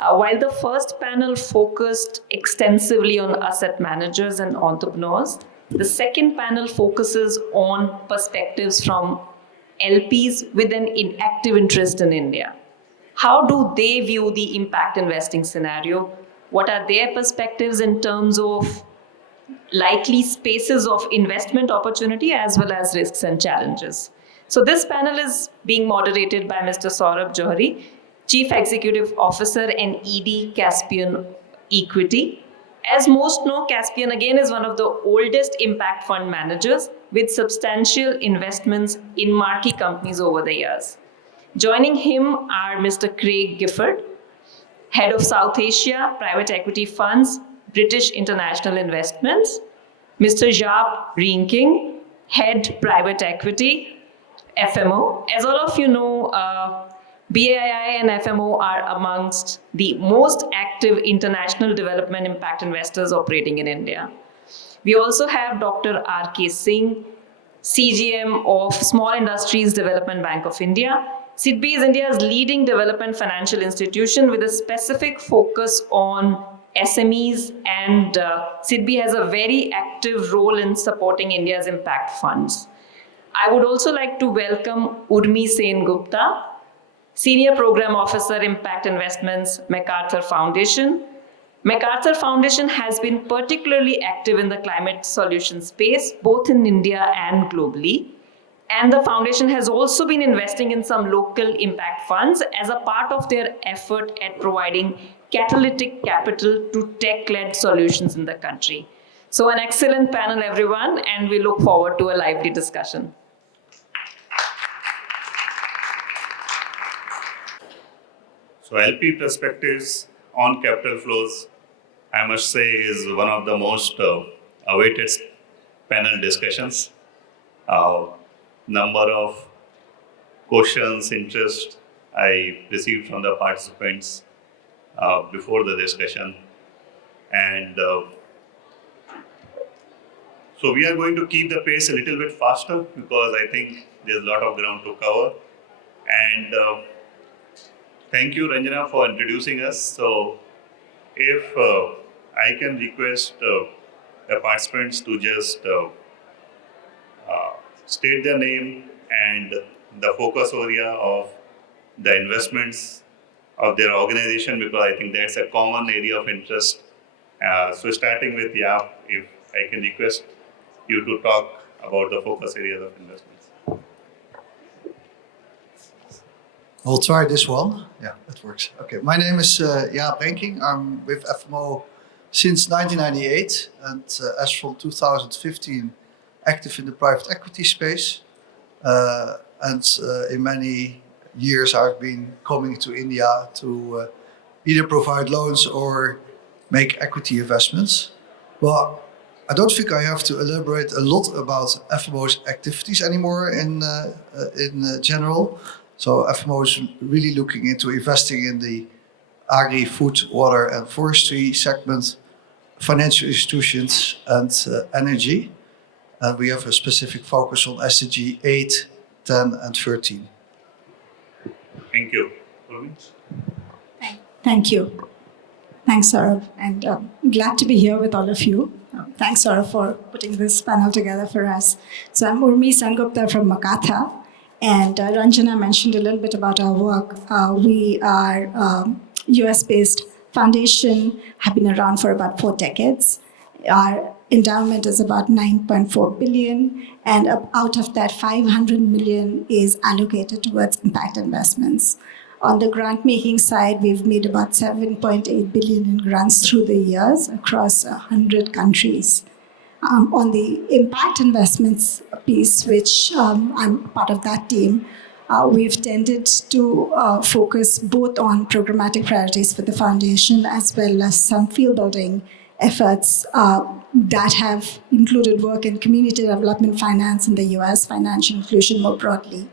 While the first panel focused extensively on asset managers and entrepreneurs, the second panel focuses on perspectives from LPs with an active interest in India. How do they view the impact investing scenario? What are their perspectives in terms of likely spaces of investment opportunity as well as risks and challenges? So this panel is being moderated by Mr. Saurabh Johri, Chief Executive Officer and ED Caspian Equity. As most know, Caspian again is one of the oldest impact fund managers with substantial investments in marquee companies over the years. Joining him are Mr. Craig Gifford, Head of South Asia Private Equity Funds, British International Investments, Mr. Jaap Reinking, Head Private Equity, FMO. As all of you know, BAII and FMO are amongst the most active international development impact investors operating in India. We also have Dr. R.K. Singh, CGM of Small Industries Development Bank of India. SIDBI is India's leading development financial institution with a specific focus on SMEs, and SIDBI has a very active role in supporting India's impact funds. I would also like to welcome Urmi Sengupta, Senior Program Officer, Impact Investments, MacArthur Foundation. MacArthur Foundation has been particularly active in the climate solution space, both in India and globally. And the foundation has also been investing in some local impact funds as a part of their effort at providing catalytic capital to tech-led solutions in the country. So an excellent panel, everyone, and we look forward to a lively discussion. So LP perspectives on capital flows, I must say, is one of the most awaited panel discussions. Number of questions, interest I received from the participants before the discussion. And so we are going to keep the pace a little bit faster because I think there's a lot of ground to cover. And thank you, Ranjana, for introducing us. So if I can request the participants to just state their name and the focus area of the investments of their organization, because I think that's a common area of interest. So starting with Jaap, if I can request you to talk about the focus areas of investments. I'll try this one. Yeah, that works. Okay, my name is Jaap Reinking. I'm with FMO since 1998 and as from 2015 active in the private equity space. In many years I've been coming to India to either provide loans or make equity investments. Well, I don't think I have to elaborate a lot about FMO's activities anymore in general. So FMO is really looking into investing in the agri, food, water and forestry segment, financial institutions and energy. And we have a specific focus on SDG 8, 10 and 13. Thank you. Urmi? Thank you. Thanks, Saurabh. And glad to be here with all of you. Thanks, Saurabh, for putting this panel together for us. So I'm Urmi Sengupta from MacArthur. And Ranjana mentioned a little bit about our work. We are US-based foundation, have been around for about 4 decades. Our endowment is about 9.4 billion, and out of that, 500 million is allocated towards impact investments. On the grant-making side, we've made about 7.8 billion in grants through the years across 100 countries. On the impact investments piece, which I'm part of that team, we've tended to focus both on programmatic priorities for the foundation as well as some field building efforts that have included work in community development finance in the US, financial inclusion more broadly,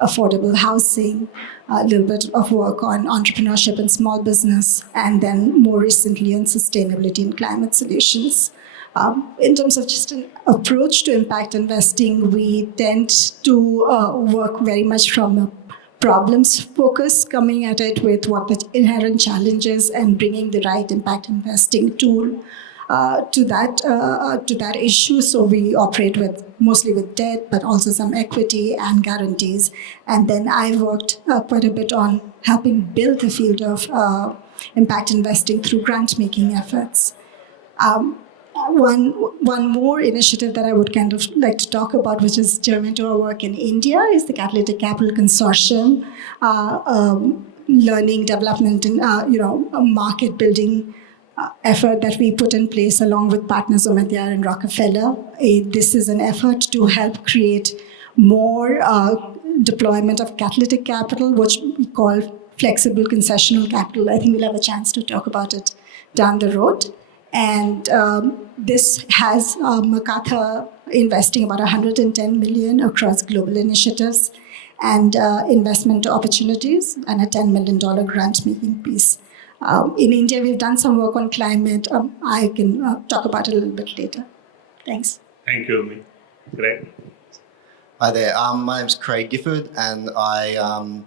affordable housing, a little bit of work on entrepreneurship and small business, and then more recently on sustainability and climate solutions. In terms of just an approach to impact investing, we tend to work very much from a problems focus, coming at it with what the inherent challenges and bringing the right impact investing tool to that issue. So we operate with mostly with debt, but also some equity and guarantees. And then I worked quite a bit on helping build the field of impact investing through grant making efforts. One more initiative that I would kind of like to talk about, which is germane to our work in India, is the Catalytic Capital Consortium, learning, development, and a market building effort that we put in place along with partners Omidyar and Rockefeller. This is an effort to help create more deployment of catalytic capital, which we call flexible concessional capital. I think we'll have a chance to talk about it down the road. And this has MacArthur investing about 110 million across global initiatives and investment opportunities, and a $10 million grant making piece. In India, we've done some work on climate. I can talk about it a little bit later. Thanks. Thank you, Urmi. Great. Hi there. My name's Craig Gifford, and I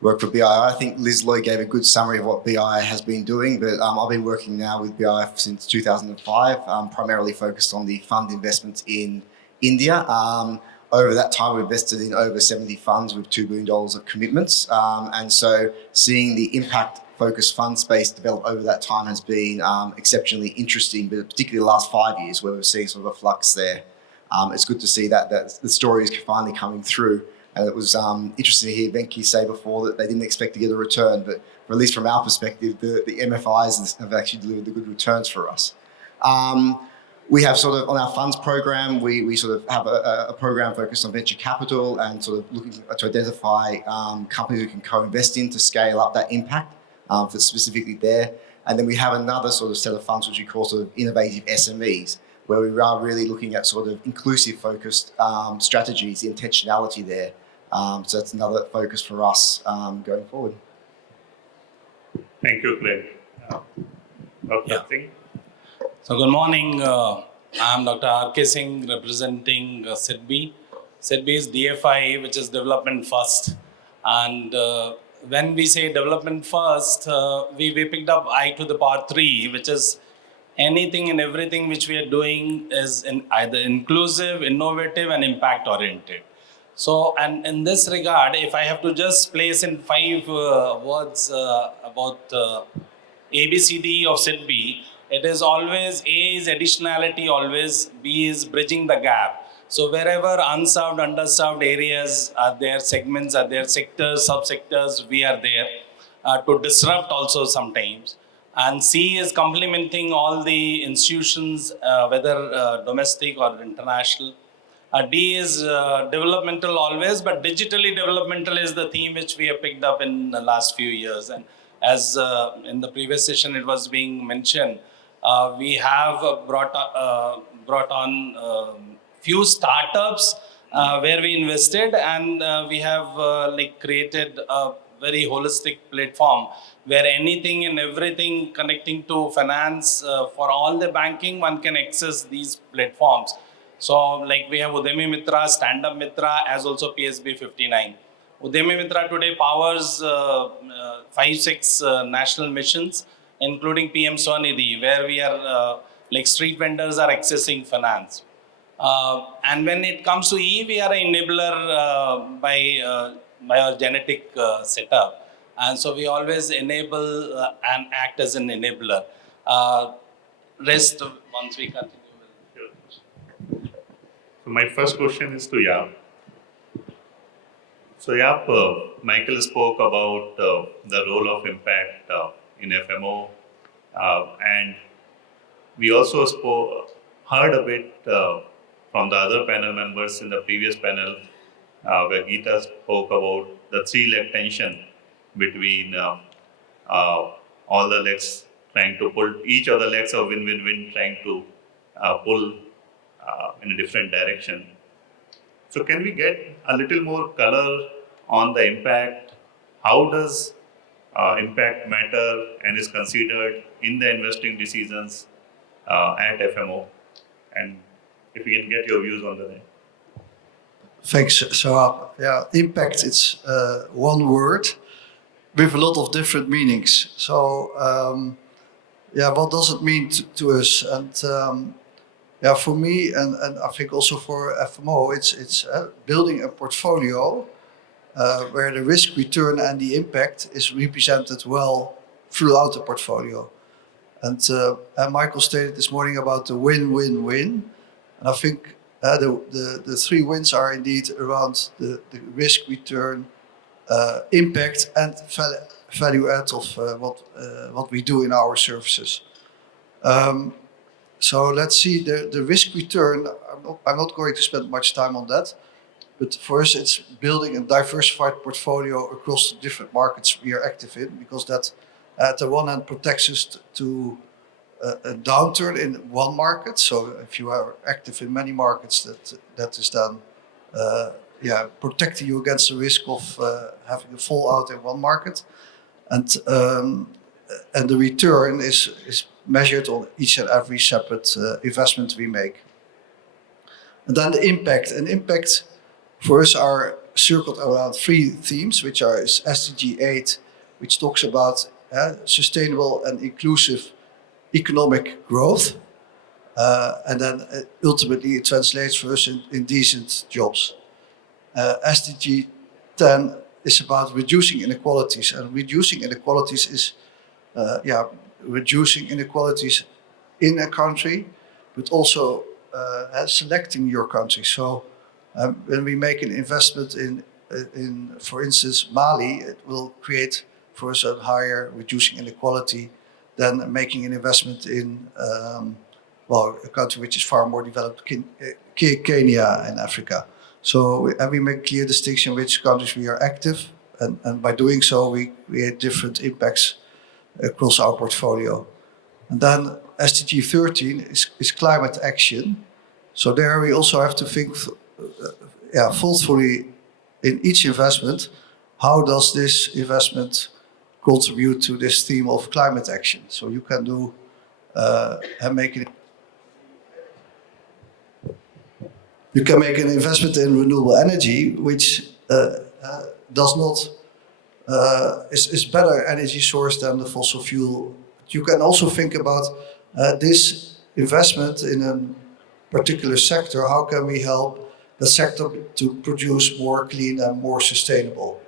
work for BI. I think Liz Loy gave a good summary of what BI has been doing, but I've been working now with BI since 2005, primarily focused on the fund investments in India. Over that time, we've invested in over 70 funds with $2 billion of commitments. And so seeing the impact-focused fund space develop over that time has been exceptionally interesting, but particularly the last 5 years where we've seen sort of a flux there. It's good to see that the story is finally coming through. And it was interesting to hear Venki say before that they didn't expect to get a return, but at least from our perspective, the MFIs have actually delivered the good returns for us. We have sort of on our funds program, we sort of have a program focused on venture capital and sort of looking to identify companies we can co-invest in to scale up that impact for specifically there. And then we have another sort of set of funds which we call sort of innovative SMEs, where we are really looking at sort of inclusive focused strategies, the intentionality there. So that's another focus for us going forward. Thank you, Craig. Dr. Singh. So good morning. I'm Dr. R.K. Singh representing SIDBI. SIDBI is DFI, which is development first. And when we say development first, we picked up I to the power 3, which is anything and everything which we are doing is either inclusive, innovative, and impact oriented. So, and in this regard, if I have to just place in 5 words about ABCD of SIDBI, it is always A is additionality, always B is bridging the gap. So wherever unserved, underserved areas are there, segments are there, sectors, subsectors, we are there to disrupt also sometimes. And C is complementing all the institutions, whether domestic or international. D is developmental always, but digitally developmental is the theme which we have picked up in the last few years. And as in the previous session it was being mentioned, we have brought on few startups where we invested, and we have created a very holistic platform where anything and everything connecting to finance for all the banking, one can access these platforms. So like we have Udyami Mitra, Stand Up Mitra, as also PSB 59. Udyami Mitra today powers 5-6 national missions, including PM Swanidhi, where we are like street vendors are accessing finance. And when it comes to E, we are an enabler by our genetic setup. And so we always enable and act as an enabler. Rest, once we continue. So my first question is to Jaap. So Jaap, Michael spoke about the role of impact in FMO, and we also heard a bit from the other panel members in the previous panel where Geeta spoke about the 3-leg tension between all the legs trying to pull, each of the legs of win-win-win trying to pull in a different direction. So can we get a little more color on the impact? How does impact matter and is considered in the investing decisions at FMO? And if we can get your views on the Thanks, Saurabh. Yeah, impact, it's one word with a lot of different meanings. So, yeah, what does it mean to us? And yeah, for me, and I think also for FMO, it's building a portfolio where the risk return and the impact is represented well throughout the portfolio. And Michael stated this morning about the win-win-win. And I think the three wins are indeed around the risk return, impact, and value add of what we do in our services. So let's see the risk return. I'm not going to spend much time on that, but for us it's building a diversified portfolio across the different markets we are active in, because that at the one hand protects us to a downturn in one market. So if you are active in many markets, that is then protecting you against the risk of having a fallout in one market, and the return is measured on each and every separate investment we make. And then the impact. And impact for us are circled around three themes, which are SDG 8, which talks about sustainable and inclusive economic growth. And then ultimately it translates for us in decent jobs. SDG 10 is about reducing inequalities, and reducing inequalities is reducing inequalities in a country, but also selecting your country. So when we make an investment in, for instance, Mali, it will create for us a higher reducing inequality than making an investment in a country which is far more developed, Kenya in Africa. So we make clear distinction which countries we are active, and by doing so we create different impacts across our portfolio. And then SDG 13 is climate action. So there we also have to think thoughtfully in each investment, how does this investment contribute to this theme of climate action? So you can do you can make an investment in renewable energy, which does not is better energy source than the fossil fuel. You can also think about this investment in a particular sector. How can we help the sector to produce more clean and more sustainable?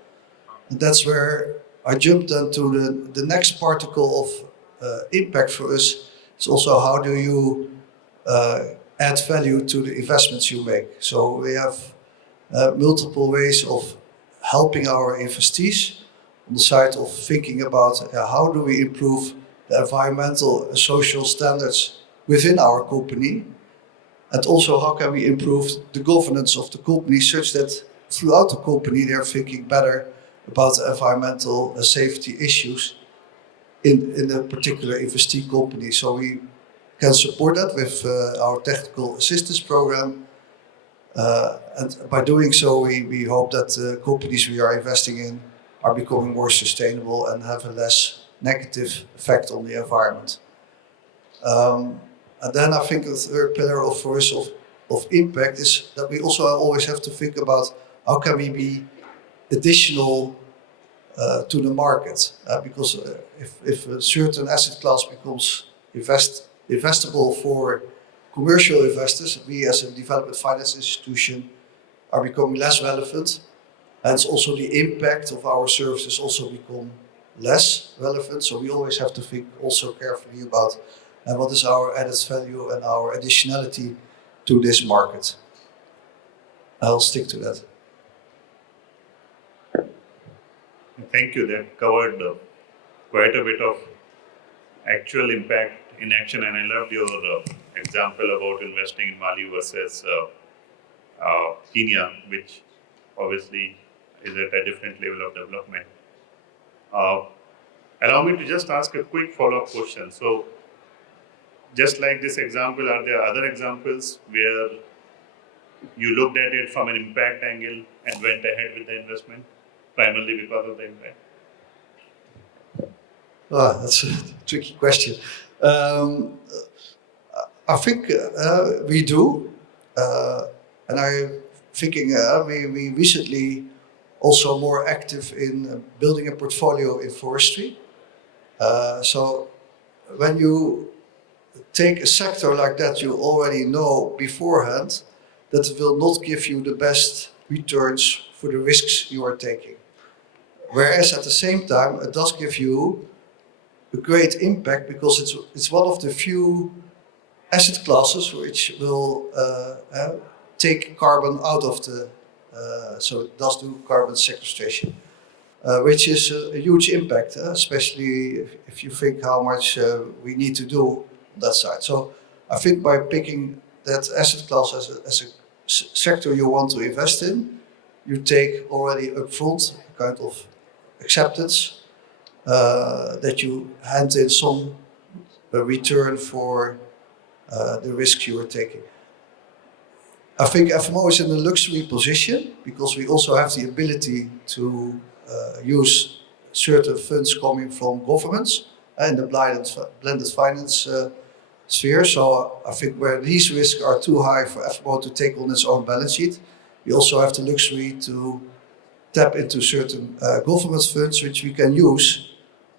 And that's where I jumped into the next particle of impact for us. It's also how do you add value to the investments you make. So we have multiple ways of helping our investees on the side of thinking about how do we improve the environmental and social standards within our company, and also how can we improve the governance of the company such that throughout the company they're thinking better about the environmental safety issues in a particular investee company. So we can support that with our technical assistance program. And by doing so, we hope that the companies we are investing in are becoming more sustainable and have a less negative effect on the environment. And then I think the third pillar for us of impact is that we also always have to think about how can we be additional to the market. Because if a certain asset class becomes investable for commercial investors, we as a development finance institution are becoming less relevant. Hence also the impact of our services also become less relevant. So we always have to think also carefully about what is our added value and our additionality to this market. I'll stick to that. Thank you. That covered quite a bit of actual impact in action, and I loved your example about investing in Mali versus Kenya, which obviously is at a different level of development. Allow me to just ask a quick follow-up question. So, just like this example, are there other examples where you looked at it from an impact angle and went ahead with the investment, primarily because of the impact? That's a tricky question. I think we do, and I thinking, we recently also more active in building a portfolio in forestry. So when you take a sector like that, you already know beforehand that it will not give you the best returns for the risks you are taking. Whereas at the same time, it does give you a great impact because it's one of the few asset classes which will take carbon out of the, so it does do carbon sequestration, which is a huge impact, especially if you think how much we need to do on that side. So I think by picking that asset class as a sector you want to invest in, you take already upfront a kind of acceptance that you hand in some return for the risks you are taking. I think FMO is in a luxury position because we also have the ability to use certain funds coming from governments in the blended finance sphere. So I think where these risks are too high for FMO to take on its own balance sheet, we also have the luxury to tap into certain government funds which we can use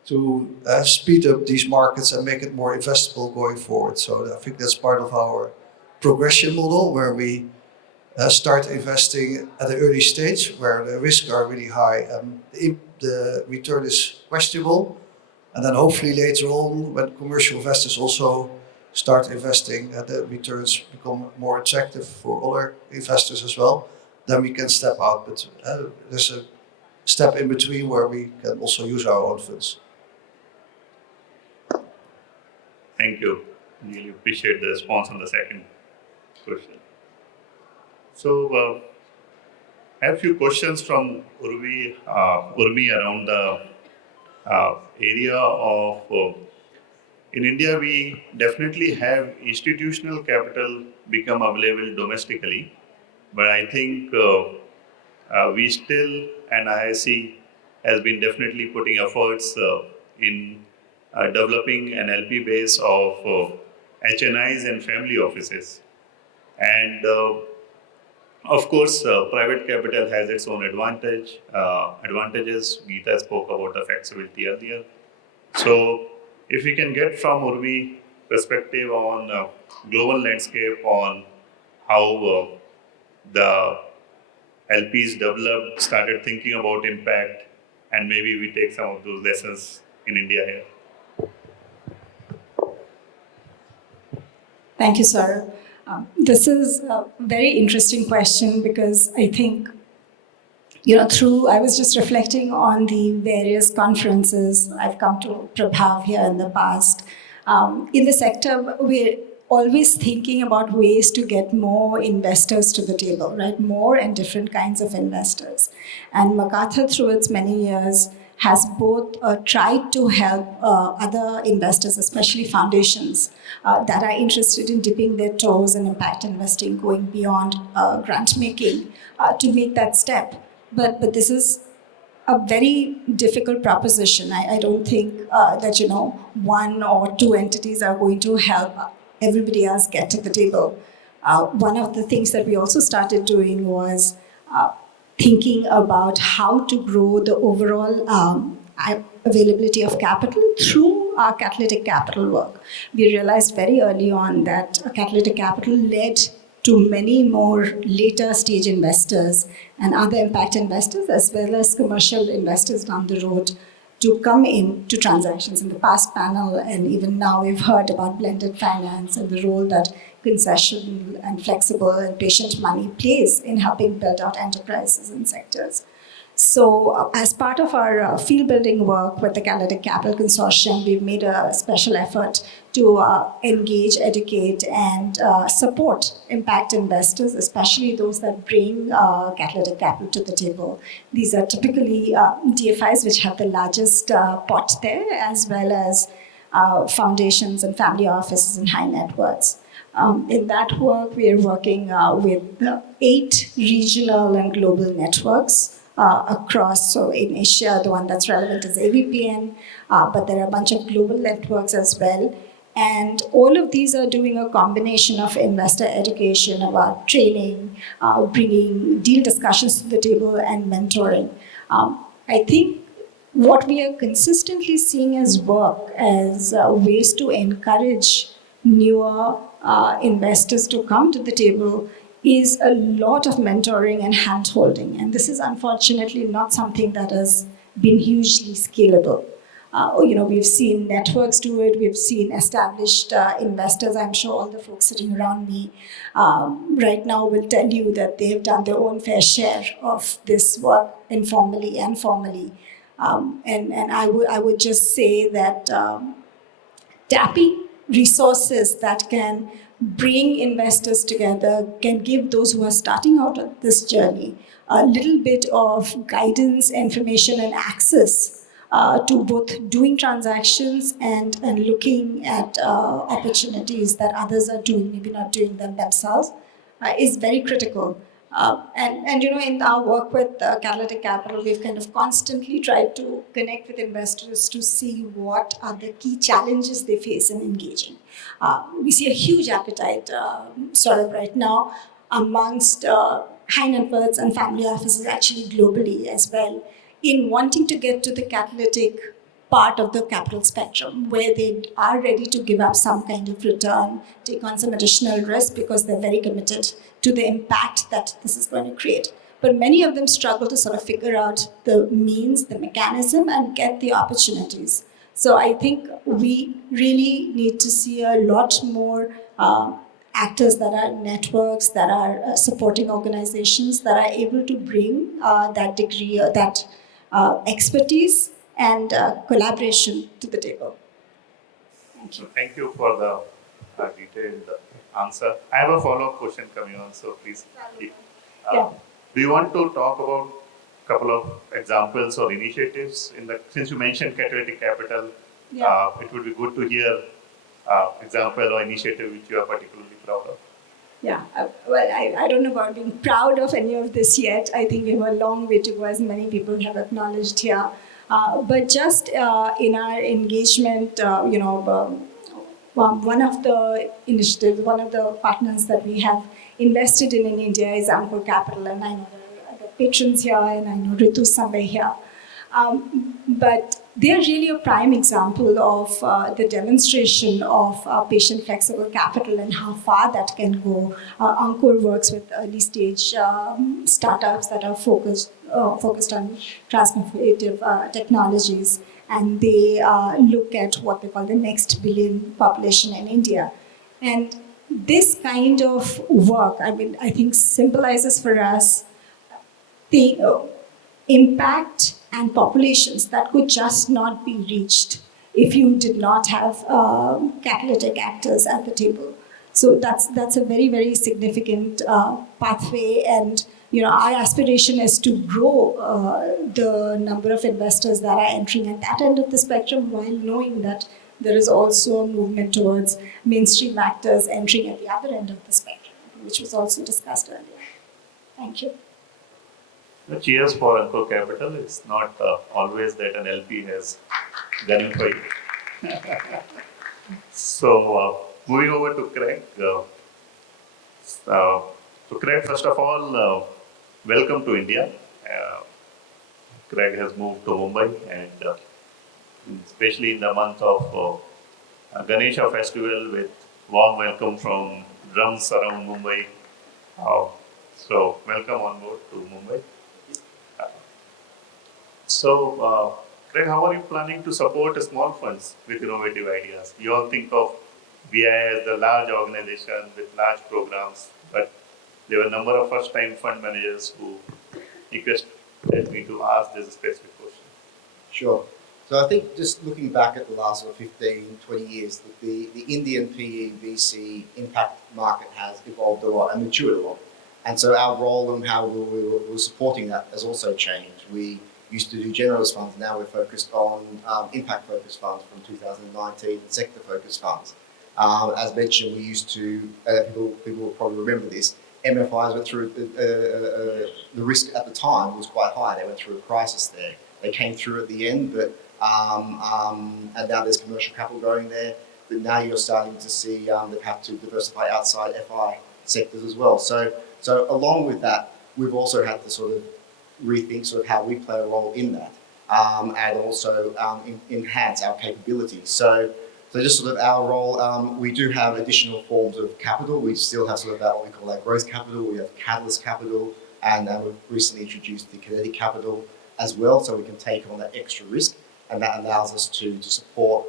to speed up these markets and make it more investable going forward. So I think that's part of our progression model where we start investing at an early stage where the risks are really high and the return is questionable. And then hopefully later on, when commercial investors also start investing, the returns become more attractive for other investors as well, then we can step out. But there's a step in between where we can also use our own funds. Thank you. Really appreciate the response on the second question. So I have a few questions from Urmi around the area of, in India we definitely have institutional capital become available domestically, but I think we still, and IIC has been definitely putting efforts in developing an LP base of HNIs and family offices. And of course, private capital has its own advantages. Geeta spoke about the flexibility earlier. So if we can get from Urmi perspective on global landscape on how the LPs developed, started thinking about impact, and maybe we take some of those lessons in India here. Thank you, Saurabh. This is a very interesting question because I think, I was just reflecting on the various conferences I've come to Prabhav here in the past. In the sector, we're always thinking about ways to get more investors to the table, right? More and different kinds of investors. And MacArthur, through its many years, has both tried to help other investors, especially foundations, that are interested in dipping their toes in impact investing, going beyond grant making, to make that step. But this is a very difficult proposition. I don't think that one or two entities are going to help everybody else get to the table. One of the things that we also started doing was thinking about how to grow the overall availability of capital through our catalytic capital work. We realized very early on that catalytic capital led to many more later stage investors and other impact investors, as well as commercial investors down the road, to come into transactions. In the past panel, and even now, we've heard about blended finance and the role that concession and flexible and patient money plays in helping build out enterprises and sectors. So as part of our field building work with the Catalytic Capital Consortium, we've made a special effort to engage, educate, and support impact investors, especially those that bring catalytic capital to the table. These are typically DFIs, which have the largest pot there, as well as foundations and family offices and high net worths. In that work, we are working with 8 regional and global networks across. So in Asia, the one that's relevant is AVPN, but there are a bunch of global networks as well. And all of these are doing a combination of investor education about training, bringing deal discussions to the table, and mentoring. I think what we are consistently seeing as work as ways to encourage newer investors to come to the table is a lot of mentoring and hand-holding. And this is unfortunately not something that has been hugely scalable. We've seen networks do it. We've seen established investors. I'm sure all the folks sitting around me right now will tell you that they've done their own fair share of this work informally and formally. And I would just say that tapping resources that can bring investors together, can give those who are starting out on this journey a little bit of guidance, information, and access to both doing transactions and looking at opportunities that others are doing, maybe not doing them themselves, is very critical. In our work with Catalytic Capital, we've kind of constantly tried to connect with investors to see what are the key challenges they face in engaging. We see a huge appetite, Saurabh, right now amongst high net worths and family offices, actually globally as well, in wanting to get to the catalytic part of the capital spectrum where they are ready to give up some kind of return, take on some additional risk because they're very committed to the impact that this is going to create. But many of them struggle to sort of figure out the means, the mechanism, and get the opportunities. So I think we really need to see a lot more actors that are networks, that are supporting organizations that are able to bring that degree, that expertise and collaboration to the table. Thank you. So thank you for the detailed answer. I have a follow-up question coming on, so please. Yeah. Do you want to talk about a couple of examples or initiatives since you mentioned Catalytic Capital? Yeah. It would be good to hear example or initiative which you are particularly proud of. Yeah, I don't know about being proud of any of this yet. I think we have a long way to go, as many people have acknowledged here. But just in our engagement, one of the initiatives, one of the partners that we have invested in India is Amco Capital, and I know the patrons here, and I know Ritu Sambe here. But they're really a prime example of the demonstration of patient flexible capital and how far that can go. Ankur works with early stage startups that are focused on transformative technologies, and they look at what they call the next billion population in India. And this kind of work, I think symbolizes for us the impact and populations that could just not be reached if you did not have catalytic actors at the table. So that's a very, very significant pathway, and our aspiration is to grow the number of investors that are entering at that end of the spectrum, while knowing that there is also a movement towards mainstream actors entering at the other end of the spectrum, which was also discussed earlier. Thank you. Cheers for Ankur Capital. It's not always that an LP has done it for you. So, moving over to Craig. So Craig, first of all, welcome to India. Craig has moved to Mumbai, and especially in the month of Ganesha festival, with warm welcome from drums around Mumbai. So, welcome on board to Mumbai. So, Craig, how are you planning to support small funds with innovative ideas? You all think of BI as the large organization with large programs, but there were a number of first-time fund managers who requested me to ask this specific question. Sure. So I think just looking back at the last 15, 20 years, the Indian PE VC impact market has evolved a lot and matured a lot. And so our role and how we were supporting that has also changed. We used to do generalist funds, now we're focused on impact-focused funds from 2019 and sector-focused funds. As mentioned, we used to, people will probably remember this, MFIs went through, the risk at the time was quite high. They went through a crisis there. They came through at the end, but and now there's commercial capital going there. but now you're starting to see they've had to diversify outside FI sectors as well. So along with that, we've also had to sort of rethink sort of how we play a role in that, and also enhance our capabilities. So just sort of our role, we do have additional forms of capital. We still have sort of what we call our growth capital. We have catalyst capital, and we've recently introduced the kinetic capital as well, so we can take on that extra risk, and that allows us to support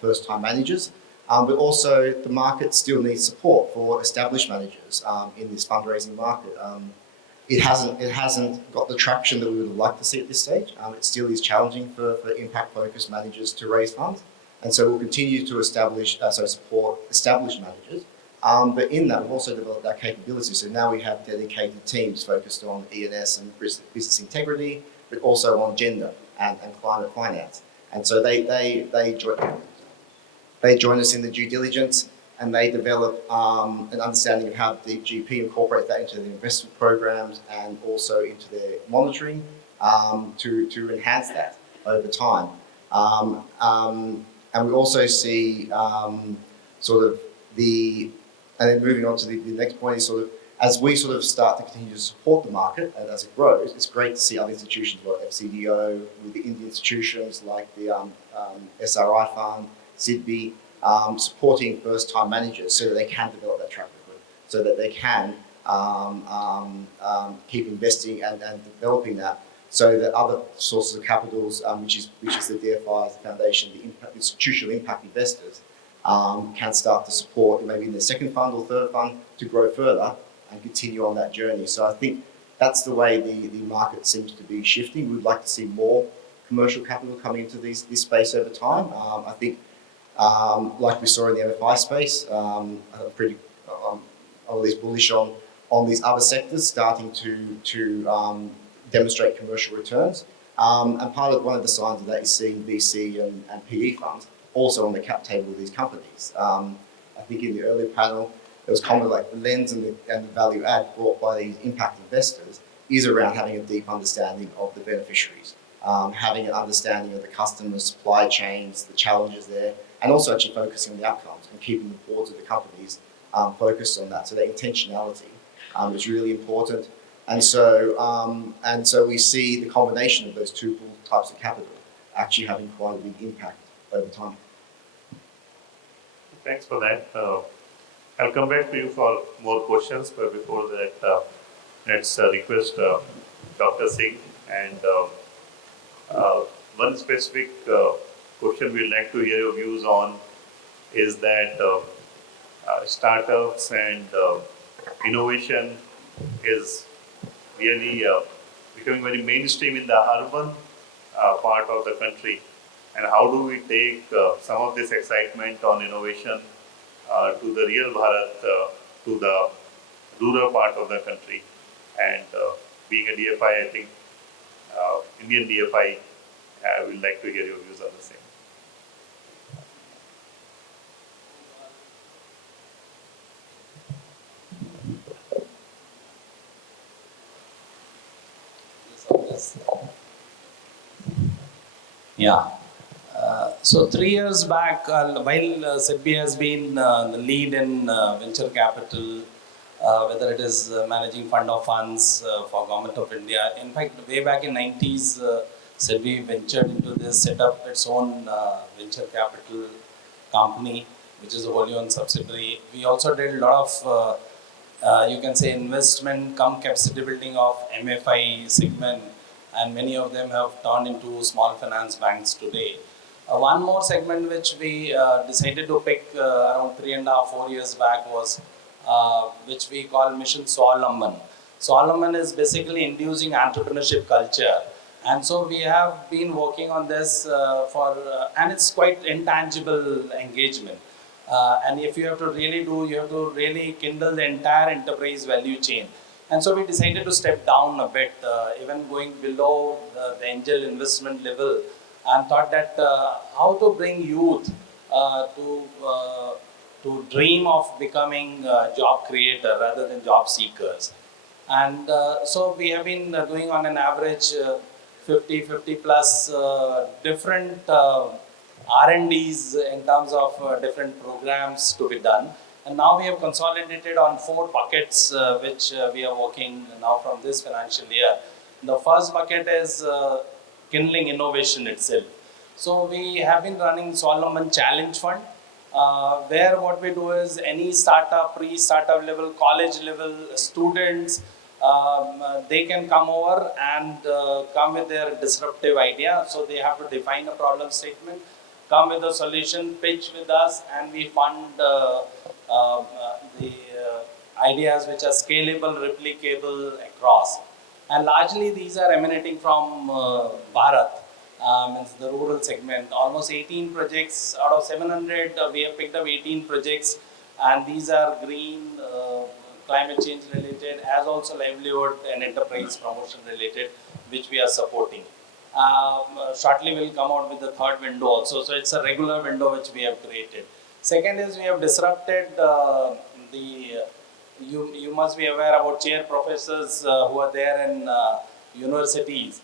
first-time managers. But also, the market still needs support for established managers in this fundraising market. It hasn't got the traction that we would like to see at this stage. It still is challenging for impact-focused managers to raise funds, and so we'll continue to support established managers. But in that, we've also developed our capabilities. So now we have dedicated teams focused on E&S and business integrity, but also on gender and climate finance. And so they join us in the due diligence, and they develop an understanding of how the GP incorporate that into the investment programs and also into their monitoring to enhance that over time. And we also see and then moving on to the next point is sort of, as we sort of start to continue to support the market and as it grows, it's great to see other institutions like FCDO, with the Indian institutions like the SRI Fund, SIDBI, supporting first-time managers so that they can develop that track record, so that they can keep investing and developing that, so that other sources of capitals, which is the DFIs, the foundation, the institutional impact investors, can start to support maybe in the second fund or third fund to grow further and continue on that journey. So I think that's the way the market seems to be shifting. We'd like to see more commercial capital coming into this space over time. I think, like we saw in the MFI space, I'm at least bullish on these other sectors starting to demonstrate commercial returns. And one of the signs of that is seeing VC and PE funds also on the cap table with these companies. I think in the earlier panel, it was comment like the lens and the value add brought by these impact investors is around having a deep understanding of the beneficiaries, having an understanding of the customers, supply chains, the challenges there, and also actually focusing on the outcomes and keeping the boards of the companies focused on that. So that intentionality is really important. And so we see the combination of those two types of capital actually having quite a big impact over time. Thanks for that. I'll come back to you for more questions, but before that, let's request Dr. Singh. And one specific question we'd like to hear your views on is that startups and innovation is really becoming very mainstream in the urban part of the country. And how do we take some of this excitement on innovation to the real Bharat, to the rural part of the country? And being a DFI, I think Indian DFI, I would like to hear your views on the same. Yeah. So 3 years back, while SIDBI has been the lead in venture capital, whether it is managing fund of funds for Government of India. In fact, way back in 90s, SIDBI ventured into this, set up its own venture capital company, which is a wholly owned subsidiary. We also did a lot of, you can say, investment cum capacity building of MFI segment, and many of them have turned into small finance banks today. One more segment which we decided to pick around 3.5-4 years back was which we call Mission Saurabh. Saurabh is basically inducing entrepreneurship culture, and so we have been working on this and it's quite intangible engagement. And if you have to really do, you have to really kindle the entire enterprise value chain. And so we decided to step down a bit, even going below the angel investment level, and thought that how to bring youth to dream of becoming a job creator rather than job seekers. And so we have been doing on an average 50 plus different R&Ds in terms of different programs to be done. And now we have consolidated on 4 buckets which we are working now from this financial year. The first bucket is kindling innovation itself. So we have been running Solomon Challenge Fund, where what we do is any startup, pre-startup level, college level students, they can come over and come with their disruptive idea. So they have to define a problem statement, come with a solution, pitch with us, and we fund the ideas which are scalable, replicable across. And largely these are emanating from Bharat, means the rural segment. Almost 18 projects out of 700, we have picked up 18 projects, and these are green, climate change related, as also livelihood and enterprise promotion related, which we are supporting. Shortly we'll come out with the third window also. So it's a regular window which we have created. Second is we have disrupted you must be aware about chair professors who are there in universities.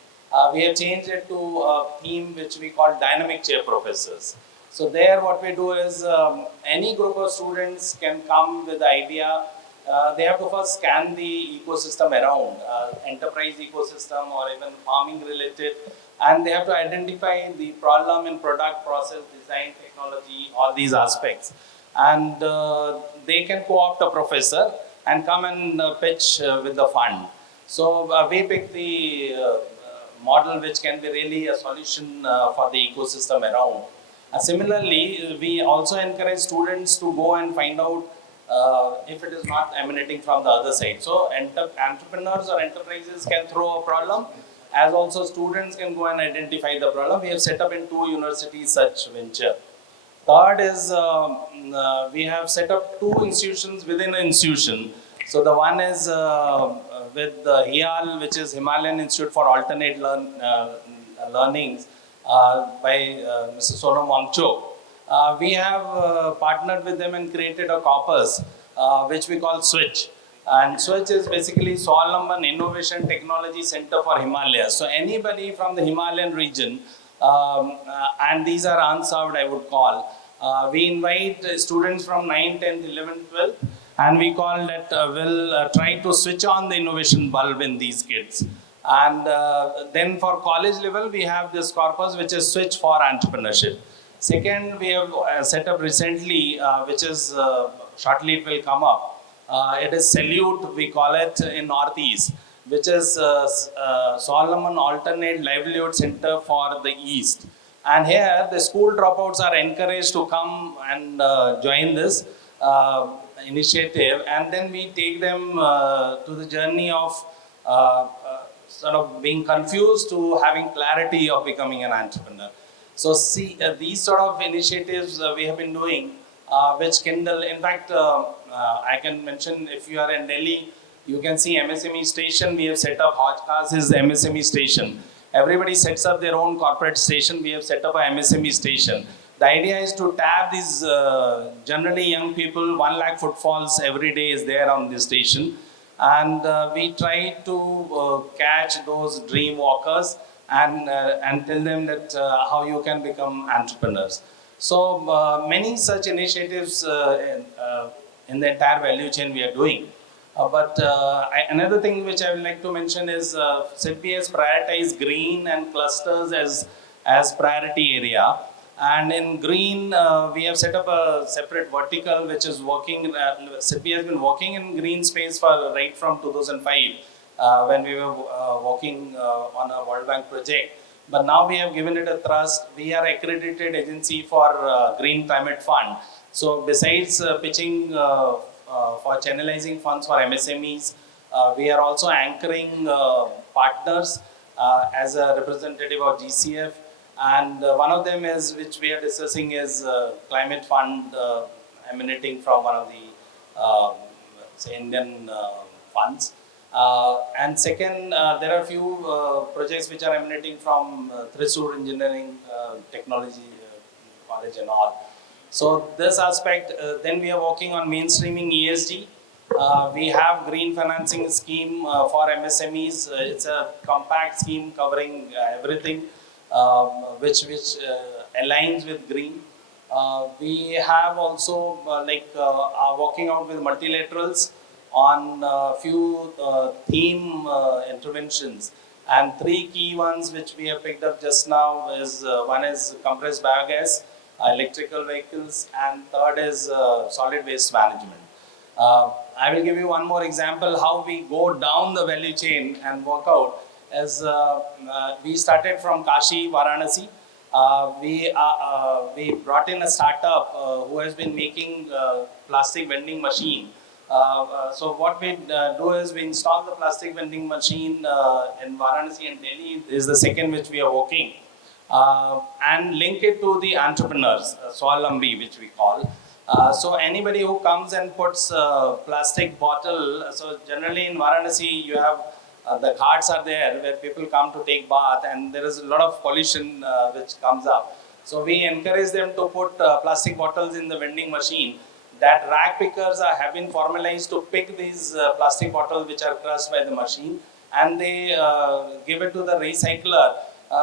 We have changed it to a theme which we call dynamic chair professors. So there what we do is any group of students can come with the idea. They have to first scan the ecosystem around, enterprise ecosystem or even farming related, and they have to identify the problem in product, process, design, technology, all these aspects. And they can co-opt a professor and come and pitch with the fund. So we pick the model which can be really a solution for the ecosystem around. Similarly, we also encourage students to go and find out if it is not emanating from the other side. So entrepreneurs or enterprises can throw a problem, as also students can go and identify the problem. We have set up in 2 universities such venture. Third is we have set up 2 institutions within an institution. So the one is with the HIAL, which is Himalayan Institute for Alternate Learnings by Mr. Sonam Wangchuk. We have partnered with them and created a corpus which we call SWITCH. And SWITCH is basically Solomon Innovation Technology Center for Himalayas. So anybody from the Himalayan region, and these are unserved I would call, we invite students from 9th, 10th, 11th, 12th, and we call that we'll try to switch on the innovation bulb in these kids. And then for college level, we have this corpus which is Switch for Entrepreneurship. Second, we have set up recently, which is shortly it will come up. It is Salute, we call it in Northeast, which is Solomon Alternate Livelihood Center for the East. And here the school dropouts are encouraged to come and join this initiative, and then we take them to the journey of sort of being confused to having clarity of becoming an entrepreneur. So see, these sort of initiatives we have been doing, which kindle, in fact, I can mention if you are in Delhi, you can see MSME station. We have set up, Hodgcast is the MSME station. Everybody sets up their own corporate station. We have set up a MSME station. The idea is to tap these generally young people. 1 lakh footfalls every day is there on this station. And we try to catch those dream walkers and tell them that how you can become entrepreneurs. So many such initiatives in the entire value chain we are doing. Another thing which I would like to mention is SIDBI has prioritized green and clusters as priority area. And in green, we have set up a separate vertical which is working. SIDBI has been working in green space for right from 2005 when we were working on a World Bank project. But now we have given it a thrust. We are accredited agency for Green Climate Fund. So besides pitching for channelizing funds for MSMEs, we are also anchoring partners as a representative of GCF. And one of them is, which we are discussing, is climate fund emanating from one of the Indian funds. And second, there are a few projects which are emanating from Thrissur Engineering Technology College and all. So this aspect, then we are working on mainstreaming ESG. We have green financing scheme for MSMEs. It's a compact scheme covering everything, which aligns with green. We have also are working out with multilaterals on few theme interventions, and three key ones which we have picked up just now is one is compressed biogas, electrical vehicles, and third is solid waste management. I will give you one more example how we go down the value chain and work out. As we started from Kashi, Varanasi, we brought in a startup who has been making plastic vending machine. So what we do is we install the plastic vending machine in Varanasi and Delhi is the second which we are working, and link it to the entrepreneurs, Swalambhi, which we call. So anybody who comes and puts plastic bottle, so generally in Varanasi you have the ghats are there where people come to take bath, and there is a lot of pollution which comes up. So we encourage them to put plastic bottles in the vending machine. That rag pickers have been formalized to pick these plastic bottles which are crushed by the machine, and they give it to the recycler,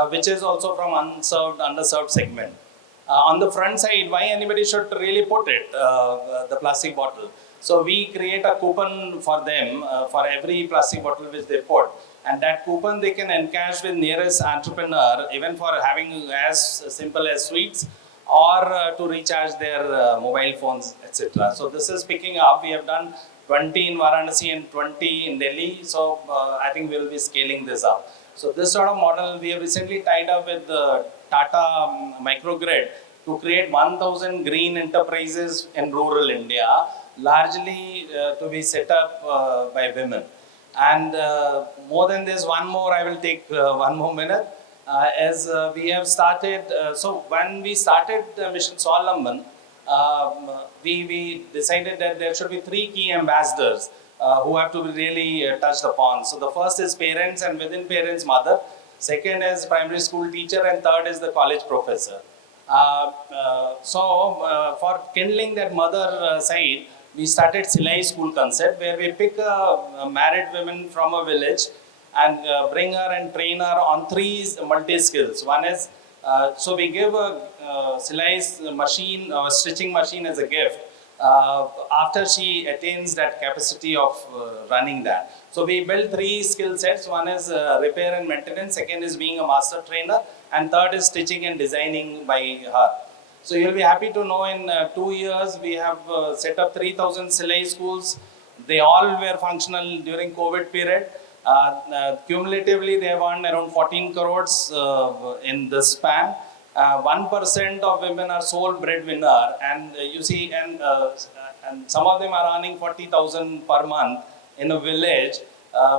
which is also from underserved segment. On the front side, why anybody should really put it, the plastic bottle. So we create a coupon for them for every plastic bottle which they put, and that coupon they can encash with nearest entrepreneur, even for having as simple as sweets, or to recharge their mobile phones, etc. So this is picking up. We have done 20 in Varanasi and 20 in Delhi. So I think we will be scaling this up. So this sort of model, we have recently tied up with Tata Microgrid to create 1,000 green enterprises in rural India, largely to be set up by women. And more than this, one more, I will take 1 more minute. As we have started, so when we started Mission Swalamban, we decided that there should be 3 key ambassadors who have to be really touched upon. So the first is parents, and within parents, mother. Second is primary school teacher, and third is the college professor. For kindling that mother side, we started Silai School concept, where we pick a married women from a village and bring her and train her on 3 multi-skills. One is, so we give a Silai's machine, stitching machine as a gift after she attains that capacity of running that. So we build 3 skill sets. One is repair and maintenance, second is being a master trainer, and third is stitching and designing by her. So you'll be happy to know in 2 years we have set up 3,000 Silai schools. They all were functional during COVID period. Cumulatively, they have earned around 14 crores in this span. 1% of women are sole breadwinner, and you see, and some of them are earning 40,000 per month in a village,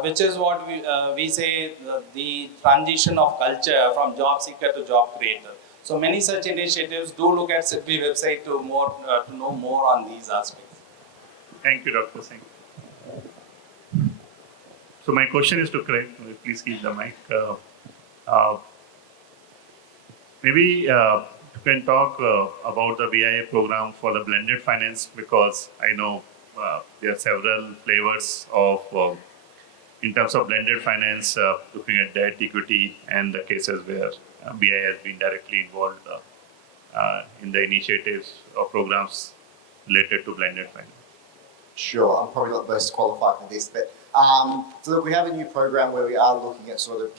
which is what we say the transition of culture from job seeker to job creator. So many such initiatives. Do look at SIDBI website to know more on these aspects. Thank you, Dr. Singh. So my question is to Craig. Please keep the mic. Maybe you can talk about the BIA program for the blended finance, because I know there are several flavors of in terms of blended finance, looking at debt, equity, and the cases where BIA has been directly involved in the initiatives or programs related to blended finance. Sure, I'm probably not the most qualified for this, but so look, we have a new program where we are looking at sort of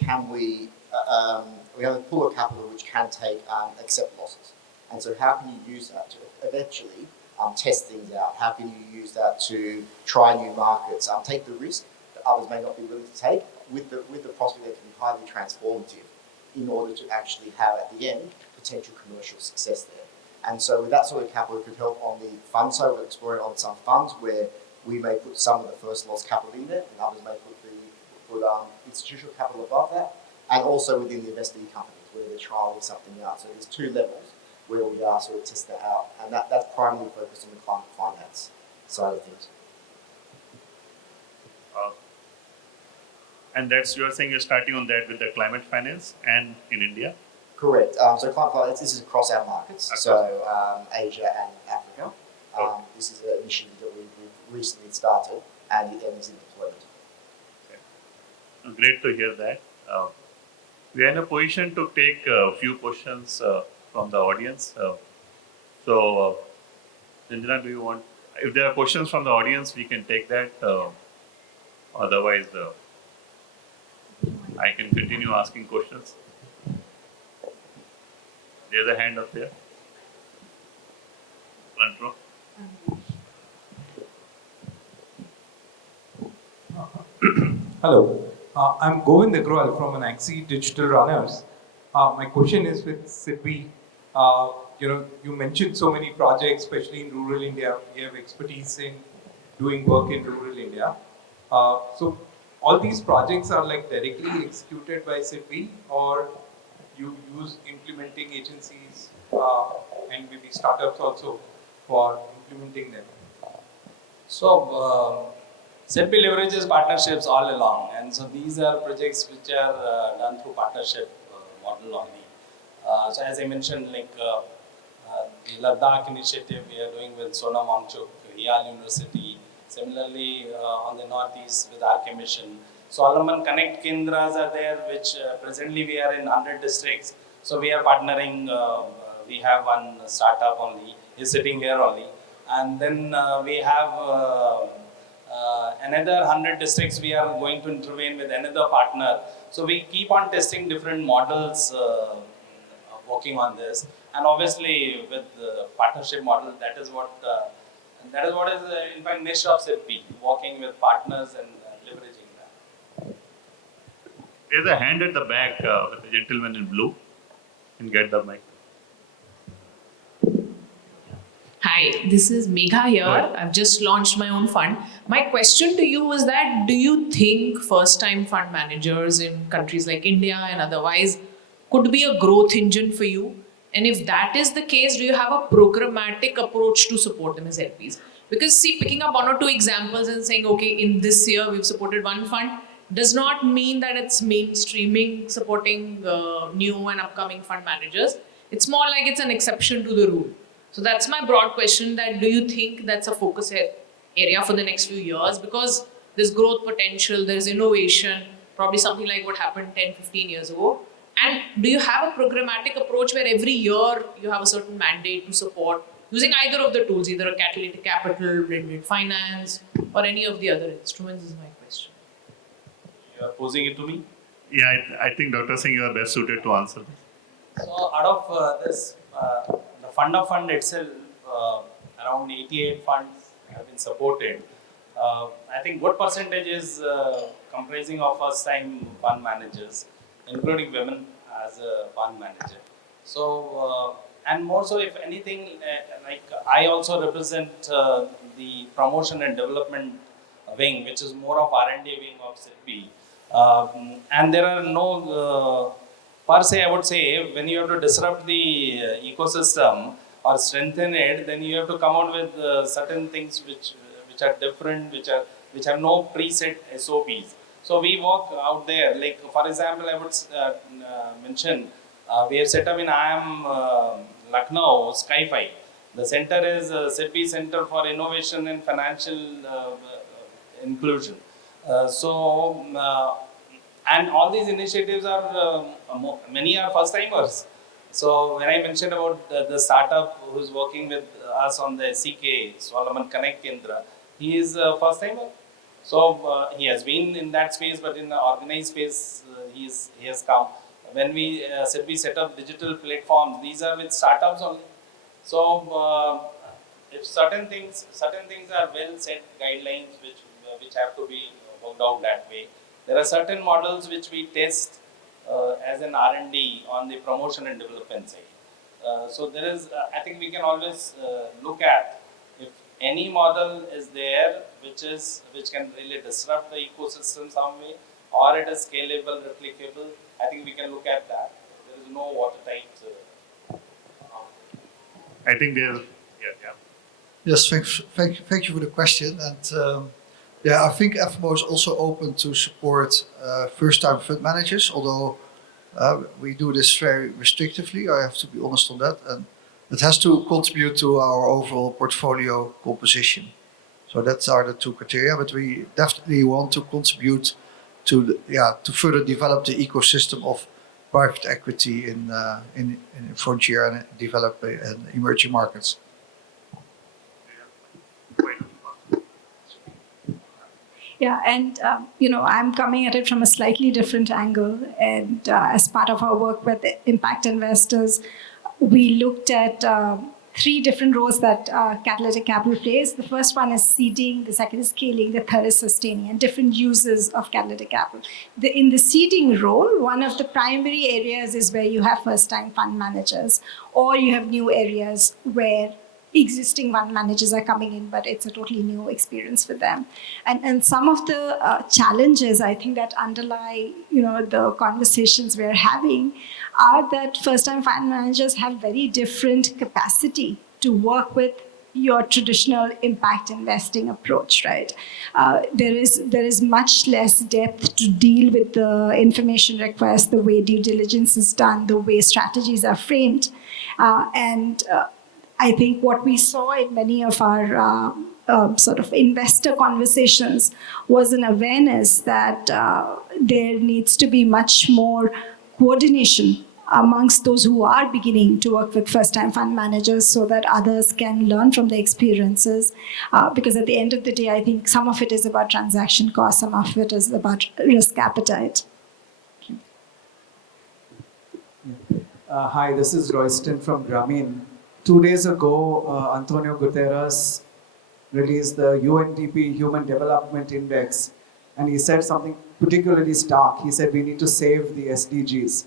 we have a pool of capital which can take accept losses, and so how can you use that to eventually test things out? How can you use that to try new markets, take the risk that others may not be willing to take, with the prospect that it can be highly transformative in order to actually have at the end potential commercial success there. And so with that sort of capital, it could help on the fund side. We're exploring on some funds where we may put some of the first loss capital in there, and others may put institutional capital above that, and also within the investee companies where they're trialing something out. So there's 2 levels where we are sort of testing that out, and that's primarily focused on the climate finance side of things. And that's, you're saying you're starting on that with the climate finance and in India? Correct. So climate finance, this is across our markets, so Asia and Africa. Okay. This is an initiative that we've recently started, and it is in deployment. Okay. Great to hear that. We are in a position to take a few questions from the audience. Indira, do you want? If there are questions from the audience, we can take that. Otherwise, I can continue asking questions. There's a hand up there. Front row. Hello, I'm Govind Agrawal from Anaxi Digital Runners. My question is with SIDBI. You mentioned so many projects, especially in rural India. We have expertise in doing work in rural India. So all these projects are like directly executed by SIDBI, or you use implementing agencies and maybe startups also for implementing them? So, SIDBI leverages partnerships all along, and so these are projects which are done through partnership model only. So, as I mentioned, like the Ladakh initiative we are doing with Sona Wangchuk, Yale University. Similarly, on the northeast with RK Mission. Solomon Connect Kendras are there, which presently we are in 100 districts. So we are partnering. We have one startup only, is sitting here only, and then we have another 100 districts. We are going to intervene with another partner. So we keep on testing different models, working on this, and obviously with the partnership model, that is what is in fact niche of SIDBI, working with partners and leveraging that. There's a hand at the back with the gentleman in blue. You can get the mic. Hi, this is Megha here. Right. I've just launched my own fund. My question to you was that do you think first-time fund managers in countries like India and otherwise could be a growth engine for you? And if that is the case, do you have a programmatic approach to support them as LPs? Because see, picking up one or two examples and saying, okay, in this year we've supported one fund does not mean that it's mainstreaming supporting new and upcoming fund managers. It's more like it's an exception to the rule. So that's my broad question, that do you think that's a focus area for the next few years? Because there's growth potential, there's innovation, probably something like what happened 10, 15 years ago. And do you have a programmatic approach where every year you have a certain mandate to support using either of the tools, either a catalytic capital, blended finance, or any of the other instruments is my question. You are posing it to me. Yeah, I think Dr. Singh, you are best suited to answer this. So out of this, the fund of fund itself, around 88 funds have been supported. I think good percentage is comprising of first-time fund managers, including women as a fund manager. So, and more so, if anything, like I also represent the promotion and development wing, which is more of R&D wing of SIDBI. And there are no, per se, I would say, when you have to disrupt the ecosystem or strengthen it, then you have to come out with certain things which are different, which have no preset SOPs. So we work out there. Like for example, I would mention we have set up in IIM Lucknow Sky5. The center is SIDBI Center for Innovation and Financial Inclusion. And all these initiatives are many are first timers. So when I mentioned about the startup who's working with us on the SCK Solomon Connect Kendra, he is a first timer. So he has been in that space, but in the organized space, he has come. When we set up digital platforms, these are with startups only. So if certain things are well set guidelines which have to be worked out that way. There are certain models which we test as an R&D on the promotion and development side. So there is, I think we can always look at if any model is there which can really disrupt the ecosystem some way, or it is scalable, replicable. I think we can look at that. There is no watertight. I think there's, yeah. Yes, thank you for the question. And I think FMO is also open to support first-time fund managers, although we do this very restrictively. I have to be honest on that. And it has to contribute to our overall portfolio composition. So that's are the two criteria, but we definitely want to contribute to further develop the ecosystem of private equity in frontier and developing and emerging markets. Yeah, and I'm coming at it from a slightly different angle. And as part of our work with impact investors, we looked at three different roles that catalytic capital plays. The first one is seeding, the second is scaling, the third is sustaining, and different uses of catalytic capital. In the seeding role, one of the primary areas is where you have first-time fund managers, or you have new areas where existing fund managers are coming in, but it's a totally new experience for them. And some of the challenges I think that underlie the conversations we're having are that first-time fund managers have very different capacity to work with your traditional impact investing approach, right? There is much less depth to deal with the information requests, the way due diligence is done, the way strategies are framed, and I think what we saw in many of our sort of investor conversations was an awareness that there needs to be much more coordination amongst those who are beginning to work with first-time fund managers so that others can learn from the experiences. Because at the end of the day, I think some of it is about transaction costs, some of it is about risk appetite. Hi, this is Royston from Grameen. 2 days ago, Antonio Guterres released the UNDP Human Development Index, and he said something particularly stark. He said we need to save the SDGs.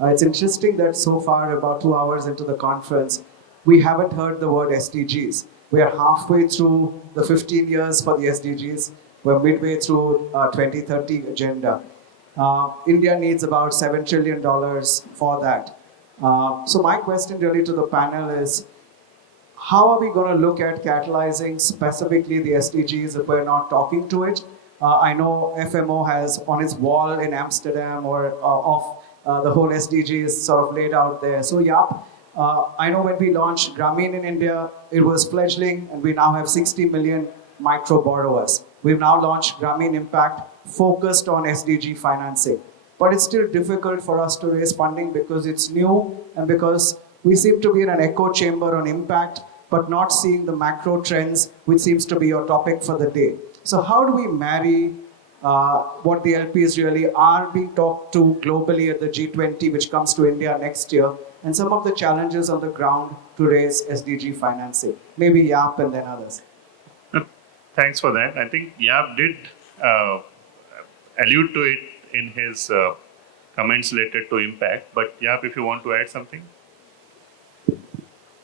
It's interesting that so far, about 2 hours into the conference, we haven't heard the word SDGs. We are halfway through the 15 years for the SDGs. We're midway through 2030 agenda. India needs about $7 trillion for that. So my question really to the panel is, how are we going to look at catalyzing specifically the SDGs if we're not talking to it? I know FMO has on its wall in Amsterdam or the whole SDGs sort of laid out there. So Jaap, I know when we launched Grameen in India, it was fledgling and we now have 60 million micro borrowers. We've now launched Grameen Impact focused on SDG financing. But it's still difficult for us to raise funding because it's new and because we seem to be in an echo chamber on impact, but not seeing the macro trends, which seems to be your topic for the day. So how do we marry what the LPs really are being talked to globally at the G20, which comes to India next year, and some of the challenges on the ground to raise SDG financing? Maybe Jaap and then others. Thanks for that. I think Jaap did allude to it in his comments related to impact. But Jaap, if you want to add something.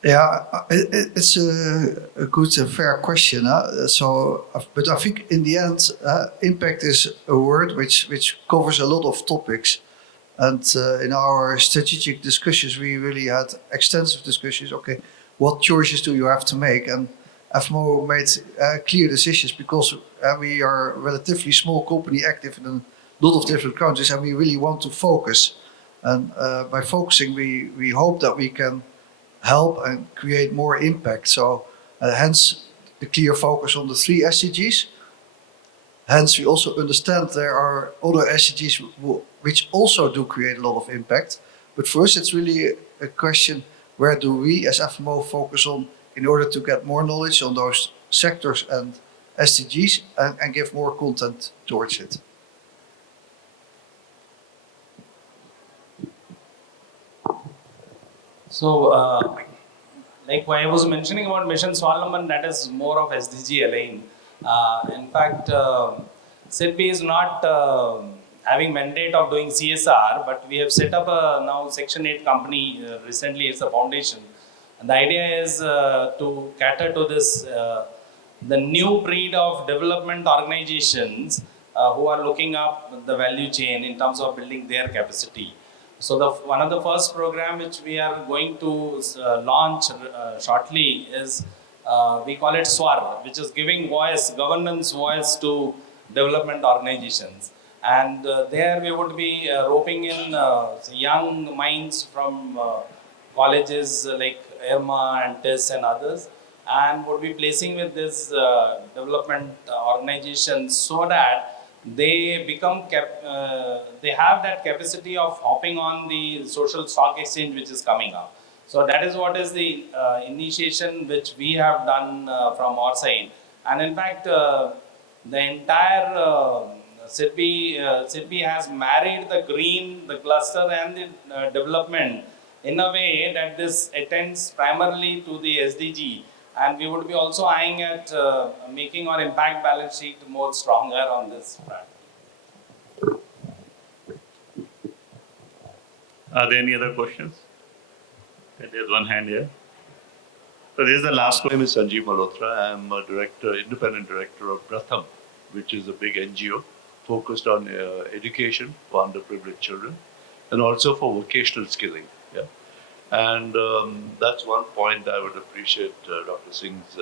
Yeah, it's a good and fair question. But I think in the end, impact is a word which covers a lot of topics. And in our strategic discussions, we really had extensive discussions. Okay, what choices do you have to make? And FMO made clear decisions because we are a relatively small company active in a lot of different countries, and we really want to focus. And by focusing, we hope that we can help and create more impact. So hence the clear focus on the 3 SDGs. Hence we also understand there are other SDGs which also do create a lot of impact. But for us it's really a question, where do we as FMO focus on in order to get more knowledge on those sectors and SDGs and give more content towards it. So, like I was mentioning about Mission Solomon, that is more of SDG aligned. In fact, SIDBI is not having mandate of doing CSR, but we have set up a now Section 8 company recently. It's a foundation. And the idea is to cater to this, the new breed of development organizations who are looking up the value chain in terms of building their capacity. So one of the first program which we are going to launch shortly is, we call it SWAR, which is giving voice, governance voice to development organizations. And there we would be roping in young minds from colleges like IRMA and TIS and others, and would be placing with this development organizations so that they they have that capacity of hopping on the social stock exchange which is coming up. So that is what is the initiation which we have done from our side. And in fact, the entire SIDBI has married the green, the cluster and the development in a way that this attends primarily to the SDG. And we would be also eyeing at making our impact balance sheet more stronger on this front. Are there any other questions? Okay, there's one hand here. So this is the last My one. name is Sanjeev Malhotra. I am a director, independent director of Pratham, which is a big NGO focused on education for underprivileged children and also for vocational skilling. Yeah. And that's one point I would appreciate Dr. Singh's,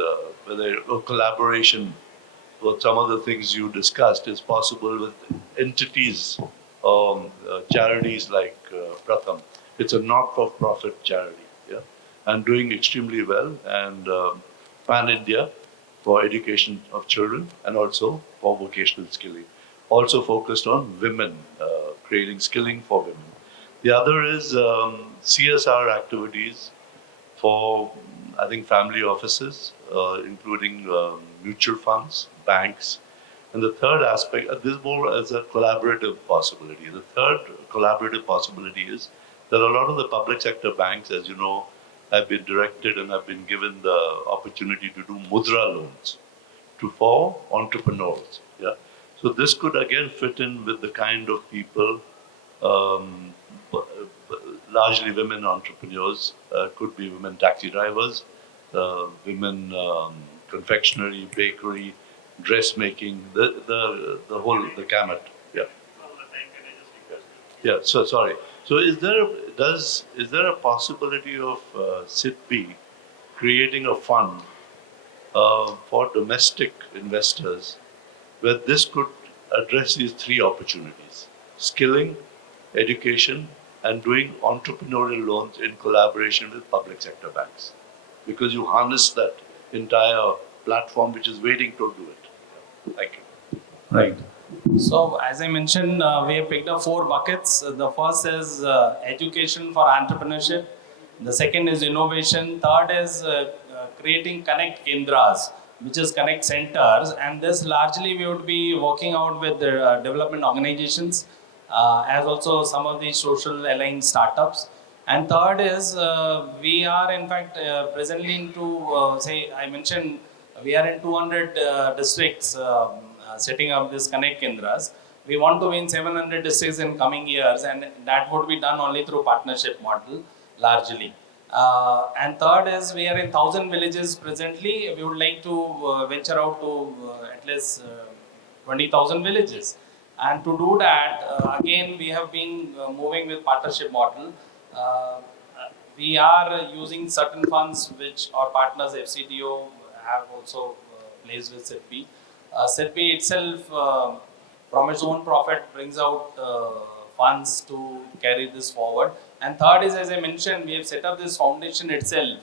whether a collaboration with some of the things you discussed is possible with entities, charities like Pratham. It's a not-for-profit charity, yeah, and doing extremely well, and pan-India for education of children and also for vocational skilling. Also focused on women, creating skilling for women. The other is CSR activities for, I think, family offices, including mutual funds, banks. And the third aspect, this is more as a collaborative possibility. The third collaborative possibility is that a lot of the public sector banks, as you know, have been directed and have been given the opportunity to do mudra loans for entrepreneurs. Yeah. So this could again fit in with the kind of people, largely women entrepreneurs, could be women taxi drivers, women confectionery, bakery, dressmaking, the whole gamut. Yeah. Yeah. So sorry. So is there a possibility of SIDBI creating a fund for domestic investors where this could address these three opportunities: skilling, education, and doing entrepreneurial loans in collaboration with public sector banks? Because you harness that entire platform which is waiting to do it. Thank you. Right. So as I mentioned, we have picked up 4 buckets. The first is education for entrepreneurship. The second is innovation. Third is creating connect kendras, which is connect centers. And this largely we would be working out with the development organizations, as also some of the social aligned startups. And third is we are in fact presently into, say I mentioned, we are in 200 districts setting up this Connect Kendras. We want to be in 700 districts in coming years, and that would be done only through partnership model largely. And third is we are in 1,000 villages presently. We would like to venture out to at least 20,000 villages. And to do that, again, we have been moving with partnership model. We are using certain funds which our partners FCDO have also placed with SIDBI. SIDBI itself, from its own profit, brings out funds to carry this forward. And third is, as I mentioned, we have set up this foundation itself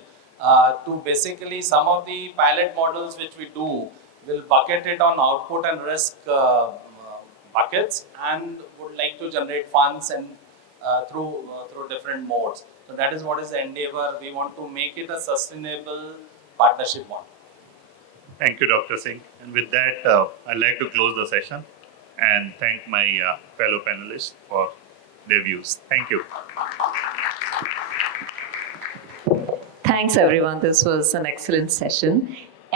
to basically some of the pilot models which we do will bucket it on output and risk buckets, and would like to generate funds and through different modes. So that is what is the endeavor. We want to make it a sustainable partnership model. Thank you, Dr. Singh. And with that, I'd like to close the session and thank my fellow panelists for their views. Thank you. Thanks, everyone. This was an excellent session.